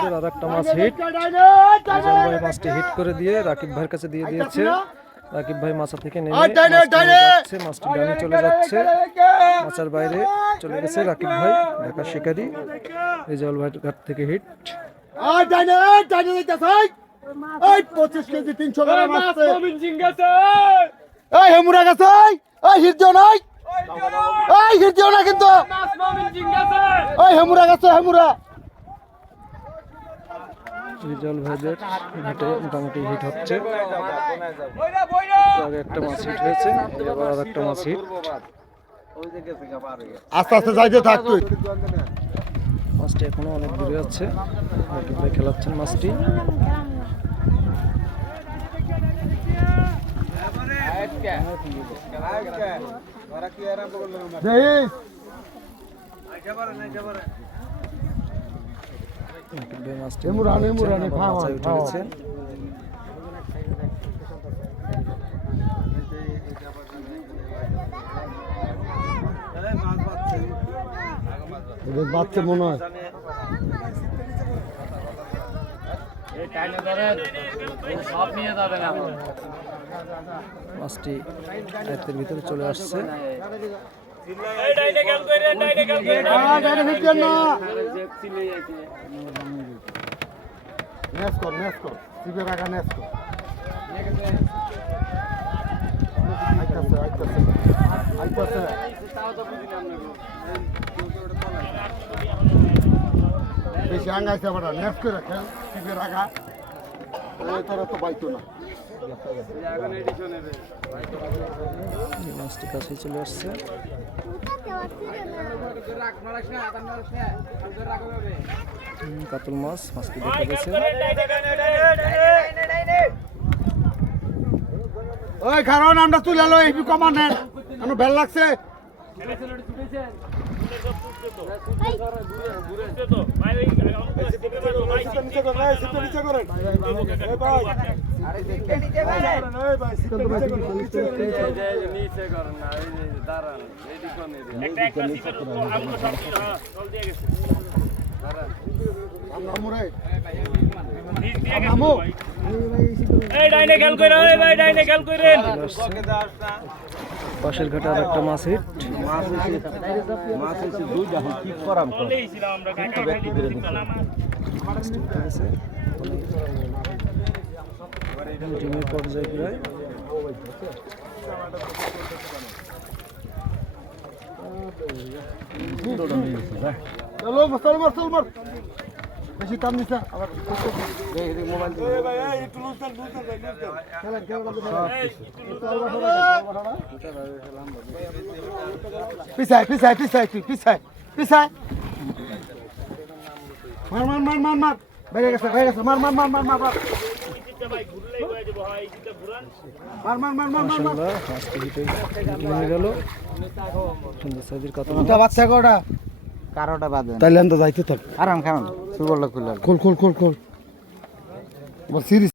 ভাইদের আর একটা মাছ হিট রেজাল ভাই মাছটি হিট করে দিয়ে রাকিব ভাইয়ের কাছে দিয়ে দিয়েছে। রাকিব ভাই মাছা থেকে নেমে মাছটি যাচ্ছে মাছটি ডানে চলে যাচ্ছে। মাছের বাইরে চলে গেছে রাকিব ভাই ঢাকা শিকারি। রেজাল ভাইয়ের ঘাট থেকে হিট এই 25 কেজি 300 গ্রাম আছে এই হেমুরা গেছে এই হিরদিও নাই। এই হিরদিও না কিন্তু। এই হেমুরা গেছে হেমুরা রেজাল ভাইদের ঘাটে মোটামুটি হিট হচ্ছে। আগে একটা মাছ হিট হয়েছে এবার আর একটা মাছ হিট আস্তে আস্তে যাইতে থাক তুই। মাছটি এখনও অনেক দূরে আছে খেলাচ্ছেন মাছটি। দেখিস রাকিব ভাই মাছটি হেমুরা, হেমুরা, আবার খাওয়া, মাথায় উঠে খাওয়া। গেছে এদের বাচ্চা মনে হয়। মাছটি আয়ত্তের ভিতরে চলে আসছে। নেস কর নেস কর সিবে রাখা নেস কর আইতাছে আইতাছে আইতাছে বেশি আঙ্গাইছে আবার নেস করে রাখেন সিবে রাখা। তোরা তো বাইতো না। মাছটি কাছেই চলে আসছে। কাতল মাছ মাছটি দেখা গেছে? ওই কারণ আমরা তুলে লো এই কমান্ডেন্ট আমার ভালো লাগছে? আমো এই ডাইনে পাশের ঘাটে আর একটা মাছ হিট বলেইছিলাম আমরা কাকা খাইতে দিলাম মাছটি উঠে গেছে ডিমের পর্যায়ে প্রায় চলো চল মার চল মার বেশি টান দিছে আবার মোবাইল পিছায় পিছায় পিছায় তুই পিছায় পিছায় মার মার মার মার মার বাইরে গেছে বাইরে গেছে মার মার মার মার মার মার ভাই ঘুরলেই যাব এইটা ঘুরান মার মার মার মার মার মাসাল্লাহ মাছটি হিটে নিয়ে গেল। সুন্দর সাইজের কাতল। ওটা বাচ্চা কোটা কারোটা বাদে তাইলে আমরা যাইতে থাক। আরাম খারাম সুবল খুলল খোল খোল খোল খোল। সিরিজ।